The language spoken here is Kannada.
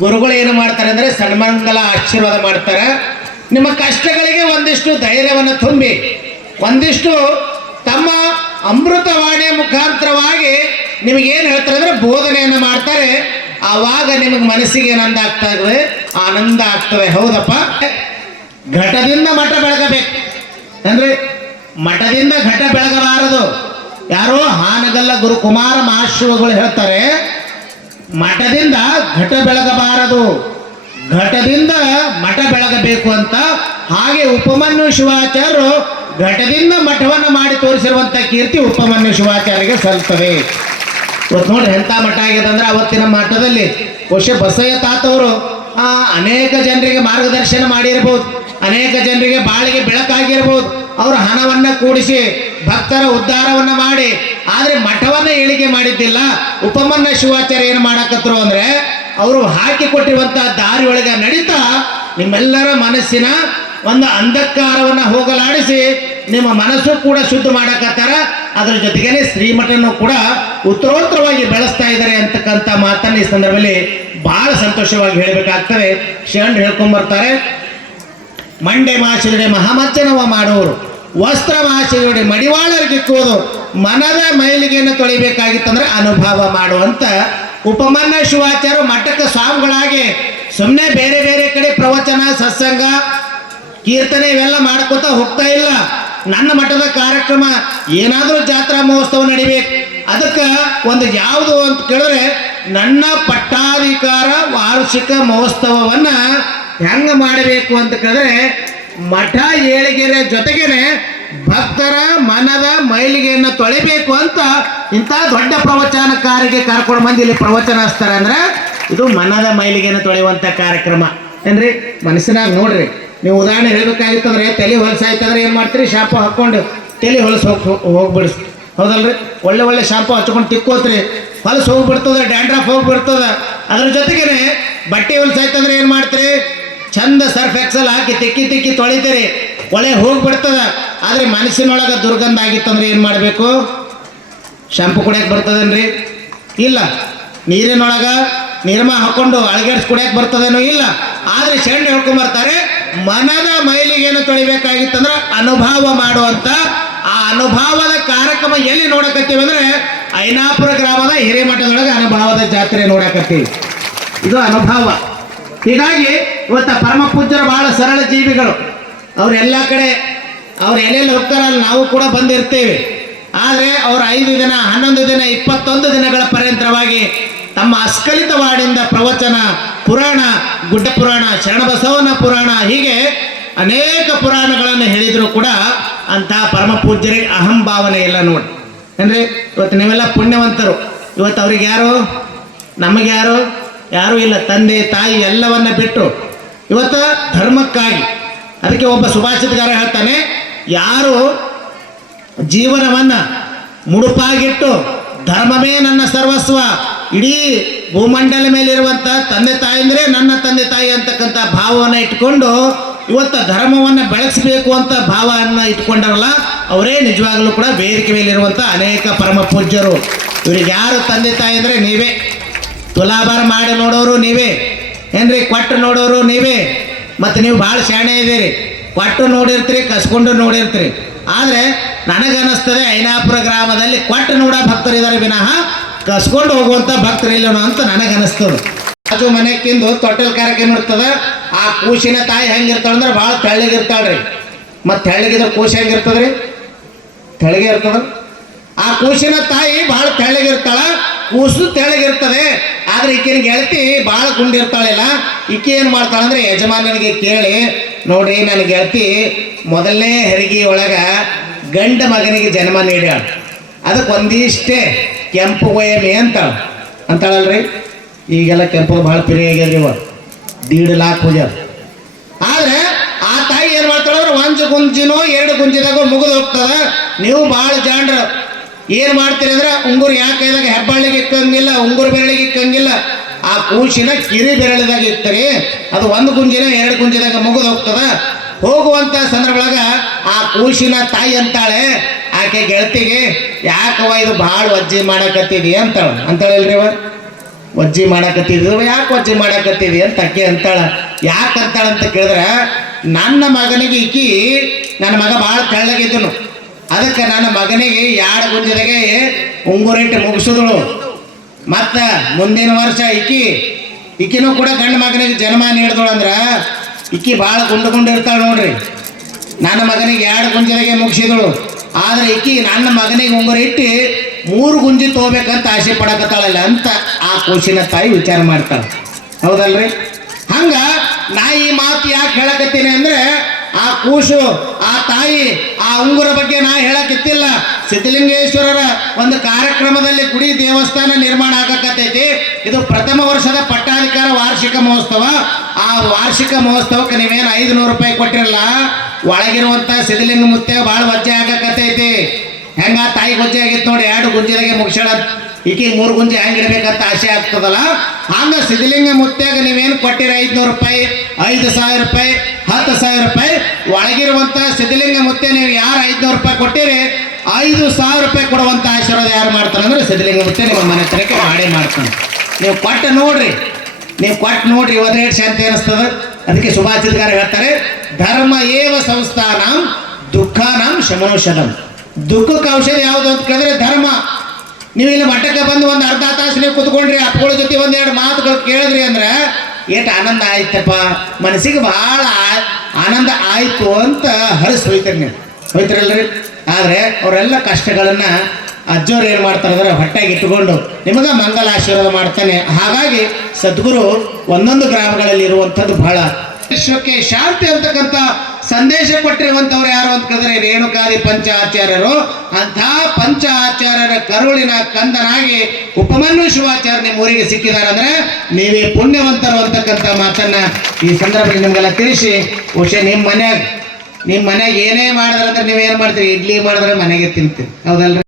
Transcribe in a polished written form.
ಗುರುಗಳು ಏನು ಮಾಡ್ತಾರೆ ಅಂದರೆ ಸನ್ಮಂಗಲ ಆಶೀರ್ವಾದ ಮಾಡ್ತಾರೆ. ನಿಮ್ಮ ಕಷ್ಟಗಳಿಗೆ ಒಂದಿಷ್ಟು ಧೈರ್ಯವನ್ನು ತುಂಬಿ ಒಂದಿಷ್ಟು ತಮ್ಮ ಅಮೃತವಾಣಿಯ ಮುಖಾಂತರವಾಗಿ ನಿಮಗೇನು ಹೇಳ್ತಾರೆ ಅಂದರೆ ಬೋಧನೆಯನ್ನು ಮಾಡ್ತಾರೆ. ಆವಾಗ ನಿಮಗೆ ಮನಸ್ಸಿಗೆ ಆನಂದ ಆಗ್ತದೆ, ಆನಂದ ಆಗ್ತದೆ. ಹೌದಪ್ಪ, ಘಟದಿಂದ ಮಠ ಬೆಳಗಬೇಕು ಅಂದರೆ ಮಠದಿಂದ ಘಟ ಬೆಳಗಬಾರದು. ಯಾರೋ ಹಾನಗಲ್ಲ ಗುರು ಕುಮಾರ ಮಹಾಶಿವಗಳು ಹೇಳ್ತಾರೆ, ಮಠದಿಂದ ಘಟ ಬೆಳಗಬಾರದು, ಘಟದಿಂದ ಮಠ ಬೆಳಗಬೇಕು ಅಂತ. ಹಾಗೆ ಉಪಮನ್ಯು ಶಿವಾಚಾರ್ಯರು ಘಟದಿಂದ ಮಠವನ್ನು ಮಾಡಿ ತೋರಿಸಿರುವಂಥ ಕೀರ್ತಿ ಉಪಮನ್ಯು ಶಿವಾಚಾರ್ಯರಿಗೆ ಸಲ್ತದೆ. ಇವತ್ತು ನೋಡಿ ಎಂಥ ಮಠ ಆಗಿದೆ ಅಂದ್ರೆ, ಅವತ್ತಿನ ಮಠದಲ್ಲಿ ಬಹುಶಃ ಬಸಯ್ಯ ತಾತವರು ಅನೇಕ ಜನರಿಗೆ ಮಾರ್ಗದರ್ಶನ ಮಾಡಿರ್ಬೋದು, ಅನೇಕ ಜನರಿಗೆ ಬಾಳಿಗೆ ಬೆಳಕಾಗಿರ್ಬೋದು. ಅವರು ಹಣವನ್ನು ಕೂಡಿಸಿ ಭಕ್ತರ ಉದ್ಧಾರವನ್ನು ಮಾಡಿ, ಆದರೆ ಮಠವನ್ನು ಏಳಿಗೆ ಮಾಡಿದ್ದಿಲ್ಲ. ಉಪಮನ್ಯ ಶಿವಾಚಾರ್ಯ ಏನು ಮಾಡಕತ್ತರು ಅಂದರೆ, ಅವರು ಹಾಕಿ ಕೊಟ್ಟಿರುವಂಥ ದಾರಿ ಒಳಗೆ ನಡೀತಾ ನಿಮ್ಮೆಲ್ಲರ ಮನಸ್ಸಿನ ಒಂದು ಅಂಧಕಾರವನ್ನು ಹೋಗಲಾಡಿಸಿ ನಿಮ್ಮ ಮನಸ್ಸು ಕೂಡ ಶುದ್ಧ ಮಾಡಕತ್ತಾರ. ಅದರ ಜೊತೆಗೇನೆ ಶ್ರೀಮಠನ್ನು ಕೂಡ ಉತ್ತರೋತ್ತರವಾಗಿ ಬೆಳೆಸ್ತಾ ಇದ್ದಾರೆ ಅಂತಕ್ಕಂಥ ಮಾತನ್ನು ಈ ಸಂದರ್ಭದಲ್ಲಿ ಬಹಳ ಸಂತೋಷವಾಗಿ ಹೇಳಬೇಕಾಗ್ತದೆ. ಶರಣರು ಹೇಳ್ಕೊಂಡ್ಬರ್ತಾರೆ, ಮಂಡೆ ಮಾಸಿದರೆ ಮಹಾಮಜ್ಜನವ ಮಾಡುವರು, ವಸ್ತ್ರ ಮಾಸಿದರೆ ಮಡಿವಾಳರಿಗೆ ಕೂದು, ಮನದ ಮೈಲಿಗೆಯನ್ನು ತೊಳಿಬೇಕಾಗಿತ್ತಂದ್ರೆ ಅನುಭವ ಮಾಡುವಂತ ಉಪಮನ್ಯ ಶಿವಾಚಾರ್ಯ ಮಠಕ್ಕೆ ಸ್ವಾಮಿಗಳಾಗಿ ಸುಮ್ಮನೆ ಬೇರೆ ಬೇರೆ ಕಡೆ ಪ್ರವಚನ, ಸತ್ಸಂಗ, ಕೀರ್ತನೆ ಇವೆಲ್ಲ ಮಾಡ್ಕೋತ ಹೋಗ್ತಾ ಇಲ್ಲ. ನನ್ನ ಮಠದ ಕಾರ್ಯಕ್ರಮ ಏನಾದರೂ ಜಾತ್ರಾ ಮಹೋತ್ಸವ ನಡಿಬೇಕು, ಅದಕ್ಕೆ ಒಂದು ಯಾವುದು ಅಂತ ಕೇಳಿದ್ರೆ ನನ್ನ ಪಟ್ಟಾಧಿಕಾರ ವಾರ್ಷಿಕ ಮಹೋತ್ಸವವನ್ನು ಹೆಂಗೆ ಮಾಡಬೇಕು ಅಂತ ಕೇಳಿದ್ರೆ ಮಠ ಏಳಿಗೆಯ ಜೊತೆಗೇನೆ ಭಕ್ತರ ಮನದ ಮೈಲಿಗೆಯನ್ನು ತೊಳಿಬೇಕು ಅಂತ ಇಂಥ ದೊಡ್ಡ ಪ್ರವಚನಕಾರಿಗೆ ಕರ್ಕೊಂಡು ಬಂದು ಇಲ್ಲಿ ಪ್ರವಚನ ಹಚ್ತಾರೆ. ಅಂದ್ರೆ ಇದು ಮನದ ಮೈಲಿಗೆಯನ್ನು ತೊಳೆಯುವಂಥ ಕಾರ್ಯಕ್ರಮ ಏನ್ರಿ. ಮನಸ್ಸಿನಾಗ ನೋಡ್ರಿ, ನೀವು ಉದಾಹರಣೆ ಹೇಳ್ಬೇಕಾಗಿತ್ತಂದ್ರೆ ತಲೆ ಹೊಲಸಾಯ್ತಂದ್ರೆ ಏನು ಮಾಡ್ತೀರಿ, ಶಾಂಪು ಹಾಕ್ಕೊಂಡು ತಲೆ ಹೊಲಸು ಹೋಗ್ಬಿಡಿಸ್, ಹೌದಲ್ರಿ. ಒಳ್ಳೆ ಒಳ್ಳೆ ಶಾಂಪು ಹಚ್ಕೊಂಡು ತಿಕ್ಕೋತ್ರಿ, ಹೊಲಸು ಹೋಗ್ಬಿಡ್ತದೆ, ಡ್ಯಾಂಡ್ರಫ್ ಹೋಗ್ಬಿಡ್ತದೆ. ಅದ್ರ ಜೊತೆಗೇನೆ ಬಟ್ಟೆ ಹೊಲಸಾಯ್ತಂದ್ರೆ ಏನು ಮಾಡ್ತೀರಿ, ಚಂದ ಸರ್ಫ್ ಎಕ್ಸಲ್ ಹಾಕಿ ತಿಕ್ಕಿ ತಿಕ್ಕಿ ತೊಳಿತೀರಿ, ಒಳ್ಳೆ ಹೋಗ್ಬಿಡ್ತದೆ. ಆದರೆ ಮನಸ್ಸಿನೊಳಗೆ ದುರ್ಗಂಧ ಆಗಿತ್ತಂದ್ರೆ ಏನು ಮಾಡಬೇಕು, ಶಾಂಪು ಕುಡಿಯಕ್ಕೆ ಬರ್ತದೇನ್ರಿ? ಇಲ್ಲ. ನೀರಿನೊಳಗೆ ನಿರ್ಮ ಹಾಕೊಂಡು ಅಳಗೇಡ್ಸ್ ಕುಡಿಯಕ್ಕೆ ಬರ್ತದೇನೋ? ಇಲ್ಲ. ಆದರೆ ಶರಣ ಹೇಳ್ಕೊಂಬರ್ತಾರೆ, ಮನದ ಮೈಲಿಗೆಯನ್ನು ತೊಳಿಬೇಕಾಗಿತ್ತಂದ್ರೆ ಅನುಭವ ಮಾಡುವಂಥ ಆ ಅನುಭವದ ಕಾರ್ಯಕ್ರಮ ಎಲ್ಲಿ ನೋಡಕತ್ತೀವಿ ಅಂದರೆ ಐನಾಪುರ ಗ್ರಾಮದ ಹಿರೇಮಠದೊಳಗೆ ಅನುಭವದ ಜಾತ್ರೆ ನೋಡಕತ್ತೀವಿ. ಇದು ಅನುಭವ. ಹೀಗಾಗಿ ಇವತ್ತು ಪರಮ ಪೂಜ್ಯರು ಬಹಳ ಸರಳ ಜೀವಿಗಳು. ಅವರೆಲ್ಲ ಕಡೆ ಅವ್ರು ಎಲ್ಲೆಲ್ಲಿ ಹೋಗ್ತಾರಲ್ಲ ನಾವು ಕೂಡ ಬಂದಿರ್ತೇವೆ. ಆದರೆ ಅವರು 5 ದಿನ, 11 ದಿನ, 21 ದಿನಗಳ ಪರ್ಯಂತರವಾಗಿ ತಮ್ಮ ಅಸ್ಖಲಿತವಾಡಿಯಿಂದ ಪ್ರವಚನ, ಪುರಾಣ, ಗುಡ್ಡ ಪುರಾಣ, ಶರಣಬಸವನ ಪುರಾಣ, ಹೀಗೆ ಅನೇಕ ಪುರಾಣಗಳನ್ನು ಹೇಳಿದರೂ ಕೂಡ ಅಂತಹ ಪರಮ ಪೂಜ್ಯರಿಗೆ ಅಹಂಭಾವನೆ ಇಲ್ಲ ನೋಡಿ. ಅಂದರೆ ಇವತ್ತು ನೀವೆಲ್ಲ ಪುಣ್ಯವಂತರು. ಇವತ್ತು ಅವ್ರಿಗೆ ಯಾರು, ನಮಗೆ ಯಾರು, ಯಾರೂ ಇಲ್ಲ. ತಂದೆ ತಾಯಿ ಎಲ್ಲವನ್ನ ಬಿಟ್ಟು ಇವತ್ತು ಧರ್ಮಕ್ಕಾಗಿ. ಅದಕ್ಕೆ ಒಬ್ಬ ಸುಭಾಷಿತಗಾರ ಹೇಳ್ತಾನೆ, ಯಾರು ಜೀವನವನ್ನು ಮುಡುಪಾಗಿಟ್ಟು ಧರ್ಮವೇ ನನ್ನ ಸರ್ವಸ್ವ, ಇಡೀ ಭೂಮಂಡಲ ಮೇಲಿರುವಂಥ ತಂದೆ ತಾಯಿ ಅಂದರೆ ನನ್ನ ತಂದೆ ತಾಯಿ ಅಂತಕ್ಕಂಥ ಭಾವವನ್ನು ಇಟ್ಕೊಂಡು ಇವತ್ತು ಧರ್ಮವನ್ನು ಬೆಳೆಸಬೇಕು ಅಂತ ಭಾವವನ್ನು ಇಟ್ಕೊಂಡರಲ್ಲ, ಅವರೇ ನಿಜವಾಗಲೂ ಕೂಡ ವೇದಿಕೆ ಮೇಲಿರುವಂಥ ಅನೇಕ ಪರಮ ಪೂಜ್ಯರು. ಇವ್ರಿಗೆ ಯಾರು ತಂದೆ ತಾಯಿ ಅಂದರೆ ನೀವೇ. ತುಲಾಭಾರ ಮಾಡಿ ನೋಡೋರು ನೀವೇ ಏನ್ರಿ, ಕೊಟ್ಟು ನೋಡೋರು ನೀವೇ. ಮತ್ತು ನೀವು ಭಾಳ ಶಾಣೆ ಇದ್ದೀರಿ, ಕೊಟ್ಟು ನೋಡಿರ್ತೀರಿ, ಕಸ್ಕೊಂಡು ನೋಡಿರ್ತೀರಿ. ಆದರೆ ನನಗನ್ನಿಸ್ತದೆ ಐನಾಪುರ ಗ್ರಾಮದಲ್ಲಿ ಕೊಟ್ಟು ನೋಡೋ ಭಕ್ತರಿದ್ದಾರೆ ವಿನಃ ಕಸ್ಕೊಂಡು ಹೋಗುವಂಥ ಭಕ್ತರಿಲ್ಲನೋ ಅಂತ ನನಗನ್ನಿಸ್ತದೆ. ಬಾಜು ಮನೆಕ್ಕಿಂದು ತೊಟ್ಟಲ್ ಕಾರ್ಯಕ್ರಮ ಇರ್ತದೆ. ಆ ಕೂಸಿನ ತಾಯಿ ಹೆಂಗಿರ್ತಾಳೆ ಅಂದ್ರೆ ಭಾಳ ತೆಳ್ಳಗಿರ್ತಾಳ್ರಿ. ಮತ್ತು ತೆಳ್ಳಗಿದ್ರೆ ಕೂಸು ಹೆಂಗಿರ್ತದ್ರಿ, ತೆಳ್ಳಗೆ ಇರ್ತದ. ಆ ಕೂಸಿನ ತಾಯಿ ಭಾಳ ತೆಳ್ಳಗಿರ್ತಾಳ, ಕೂಸು ತೆಳ್ಳಗಿರ್ತದೆ. ಆದರೆ ಈಕಿನ ಗೆಳತಿ ಭಾಳ ಗುಂಡಿರ್ತಾಳಿಲ್ಲ. ಈಕೆ ಏನು ಮಾಡ್ತಾಳೆ ಅಂದರೆ ಯಜಮಾನನಿಗೆ ಕೇಳಿ, ನೋಡಿ ನನ್ನ ಗೆಳತಿ ಮೊದಲನೇ ಹೆರಿಗೆ ಒಳಗೆ ಗಂಡ ಮಗನಿಗೆ ಜನ್ಮ ನೀಡ್ಯಾಳ, ಅದಕ್ಕೆ ಒಂದಿಷ್ಟೇ ಕೆಂಪು ಗೋಯಮಿ ಅಂತಾಳಲ್ರಿ. ಈಗೆಲ್ಲ ಕೆಂಪು ಭಾಳ ಪಿರಿಯಾಗ್ಯಾರ ಇವ, 1.5 लाख ಹೋಗ್ಯಾರ. ಆದರೆ ಆ ತಾಯಿ ಏನು ಮಾಡ್ತಾಳಂದ್ರೆ 1 ಗುಂಜಿನೋ 2 ಗುಂಜಿದಾಗ ಮುಗಿದು ಹೋಗ್ತದೆ. ನೀವು ಭಾಳ ಜಾಣ್ರು ಏನು ಮಾಡ್ತೀರಿ ಅಂದ್ರೆ ಉಂಗುರು ಯಾಕೆ ಇದ್ದಾಗ ಹೆಬ್ಬಾಳಿಗೆ ಇಕ್ಕಂಗಿಲ್ಲ, ಉಂಗುರು ಬೆರಳಿಗೆ ಇಕ್ಕಂಗಿಲ್ಲ, ಆ ಕೂಸಿನ ಕಿರಿ ಬೆರಳಿದಾಗ ಇರ್ತೀರಿ. ಅದು 1 ಗುಂಜಿನ 2 ಗುಂಜಿದಾಗ ಮುಗಿದು ಹೋಗ್ತದ. ಹೋಗುವಂಥ ಸಂದರ್ಭದಾಗ ಆ ಕೂಸಿನ ತಾಯಿ ಅಂತಾಳೆ ಆಕೆ ಗೆಳತಿಗೆ, ಯಾಕವ ಇದು ಭಾಳ ವಜ್ಜಿ ಮಾಡಕತ್ತಿದಿ ಅಂತಾಳಲ್ರಿ ಅವ. ವಜ್ಜಿ ಮಾಡಕತ್ತಿದ್ವಿ. ಯಾಕೆ ವಜ್ಜಿ ಮಾಡಕತ್ತಿದ್ವಿ ಅಂತ ಅಕ್ಕಿ ಅಂತಾಳ. ಯಾಕೆ ಅಂತಾಳ ಅಂತ ಕೇಳಿದ್ರೆ, ನನ್ನ ಮಗನಿಗೆ ನನ್ನ ಮಗ ಭಾಳ ತೆಳ್ಳಗಿದ್ದನು, ಅದಕ್ಕೆ ನನ್ನ ಮಗನಿಗೆ 2 ಗುಂಜದಾಗೆ ಉಂಗುರಿಟ್ಟು ಮುಗಿಸಿದಳು. ಮತ್ತು ಮುಂದಿನ ವರ್ಷ ಈಕಿನೂ ಕೂಡ ಗಂಡು ಮಗನಿಗೆ ಜನ್ಮ ನೀಡಿದಳು. ಅಂದ್ರೆ ಭಾಳ ಗುಂಡಿರ್ತಾಳೆ ನೋಡ್ರಿ. ನನ್ನ ಮಗನಿಗೆ 2 ಗುಂಜದಾಗೆ ಮುಗಿಸಿದಳು. ಆದರೆ ನನ್ನ ಮಗನಿಗೆ ಉಂಗುರಿಟ್ಟು 3 ಗುಂಜಿ ತಗೋಬೇಕಂತ ಆಸೆ ಪಡಕತ್ತಾಳಲ್ಲ ಅಂತ ಆ ಕೂಸಿನ ತಾಯಿ ವಿಚಾರ ಮಾಡ್ತಾಳೆ. ಹೌದಲ್ರಿ? ಹಂಗ ನಾ ಈ ಮಾತು ಯಾಕೆ ಹೇಳಕತ್ತೀನಿ ಅಂದ್ರೆ, ಆ ಕೂಸು, ಆ ತಾಯಿ, ಆ ಉಂಗುರ ಬಗ್ಗೆ ನಾ ಹೇಳಕತ್ತಿಲ್ಲ. ಸಿದ್ಧಲಿಂಗೇಶ್ವರರ ಒಂದು ಕಾರ್ಯಕ್ರಮದಲ್ಲಿ ಗುಡಿ ದೇವಸ್ಥಾನ ನಿರ್ಮಾಣ ಆಗಕತ್ತೈತಿ. ಇದು ಪ್ರಥಮ ವರ್ಷದ ಪಟ್ಟಾಧಿಕಾರ ವಾರ್ಷಿಕ ಮಹೋತ್ಸವ. ಆ ವಾರ್ಷಿಕ ಮಹೋತ್ಸವಕ್ಕೆ ನೀವೇನು 500 ರೂಪಾಯಿ ಕೊಟ್ಟಿರಲ್ಲ, ಒಳಗಿರುವಂತ ಸಿದ್ಧಲಿಂಗ ಮುತ್ತೆ ಭಾಳ ವಜ್ಜೆ ಆಗಕತ್ತೈತಿ. ಹೆಂಗ ತಾಯಿ ಗೊಜ್ಜೆ ಆಗಿತ್ತು ನೋಡಿ, 2 ಗುಂಜಿದಾಗೆ ಮುಗಿಸ್ಯಾಳ. 3 ಗುಂಜಿ ಹೆಂಗೆ ಇಡಬೇಕಂತ ಆಸೆ ಆಗ್ತದಲ್ಲ, ಹಂಗ ಸಿದ್ಧಲಿಂಗ ಮುತ್ಯಾಗ ನೀವೇನು ಕೊಟ್ಟಿರಿ 500 ರೂಪಾಯಿ, 5,000 ರೂಪಾಯಿ, 10,000 ರೂಪಾಯಿ, ಒಳಗಿರುವಂತ ಸಿದ್ಧಲಿಂಗ ಮುತ್ತೆ ನೀವು ಯಾರು 500 ರೂಪಾಯಿ ಕೊಟ್ಟಿರಿ, 5,000 ರೂಪಾಯಿ ಕೊಡುವಂತ ಆಶೀರ್ವಾದ ಯಾರು ಮಾಡ್ತಾನೆ ಅಂದ್ರೆ ಸಿದ್ಧಲಿಂಗ ಮುತ್ತೆ ನಿಮ್ಮ ಮನೆ ತನಕ ಮಾಡೇ ಮಾಡ್ತಾನೆ. ನೀವು ಕೊಟ್ಟು ನೋಡ್ರಿ, ಒದರೇಟ್ ಶಾಂತಿ ಅನಿಸ್ತದ. ಅದಕ್ಕೆ ಸುಭಾಷಿತಗಾರ ಹೇಳ್ತಾರೆ, ಧರ್ಮ ಏವ ಸಂಸ್ಥಾನಂ ದುಃಖಾನಂ ಶಮನೌಷಧಂ. ದುಃಖಕ್ಕೆ ಔಷಧ ಯಾವುದು ಅಂತ ಕೇಳಿದ್ರೆ ಧರ್ಮ. ನೀವು ಇಲ್ಲಿ ಮಠಕ್ಕೆ ಬಂದು ಒಂದು ಅರ್ಧ ತಾಸು ನೀವು ಕುತ್ಕೊಂಡ್ರಿ, ಅಪ್ಪಗಳ ಜೊತೆ 1-2 ಮಾತುಗಳು ಕೇಳಿದ್ರಿ ಅಂದ್ರೆ ಎಷ್ಟು ಆನಂದ ಆಯ್ತಪ್ಪ, ಮನಸ್ಸಿಗೆ ಬಹಳ ಆನಂದ ಆಯ್ತು ಅಂತ ಹೋಯ್ತೀರಿ ನೀವು, ಹೋಯ್ತಿರಲ್ರಿ. ಆದರೆ ಅವರೆಲ್ಲ ಕಷ್ಟಗಳನ್ನ ಅಜ್ಜೋರು ಏನು ಮಾಡ್ತಾರೆ ಅಂದ್ರೆ ಹೊಟ್ಟೆಗೆ ಇಟ್ಟುಕೊಂಡು ನಿಮಗೆ ಮಂಗಲ ಆಶೀರ್ವಾದ ಮಾಡ್ತಾನೆ. ಹಾಗಾಗಿ ಸದ್ಗುರು ಒಂದೊಂದು ಗ್ರಾಮಗಳಲ್ಲಿ ಇರುವಂಥದ್ದು ಬಹಳ ವಿಶ್ವಕ್ಕೆ ಶಾಂತಿ ಅಂತಕ್ಕಂಥ ಸಂದೇಶ ಕೊಟ್ಟಿರುವಂಥವ್ರು ಯಾರು ಅಂತ ಕೇಳಿದ್ರೆ ರೇಣುಕಾದಿ ಪಂಚ ಆಚಾರ್ಯರು. ಅಂಥ ಪಂಚ ಆಚಾರ್ಯರ ಕರುಳಿನ ಕಂದನಾಗಿ ಉಪಮನ್ಯು ಶಿವಾಚಾರ್ಯ ನಿಮ್ಮ ಊರಿಗೆ ಸಿಕ್ಕಿದ್ದಾರೆ ಅಂದ್ರೆ ನೀವೇ ಪುಣ್ಯವಂತರು ಅಂತಕ್ಕಂಥ ಮಾತನ್ನ ಈ ಸಂದರ್ಭದಲ್ಲಿ ನಿಮ್ಗೆಲ್ಲ ತಿಳಿಸಿ, ಬಹುಶಃ ನಿಮ್ಮ ಮನ್ಯಾಗ ಏನೇ ಮಾಡಿದ್ರೆ ಅಂದ್ರೆ ನೀವೇನು ಮಾಡ್ತೀರಿ, ಇಡ್ಲಿ ಮಾಡಿದ್ರೆ ಮನೆಗೆ ತಿಂತೀರಿ, ಹೌದಲ್ರಿ?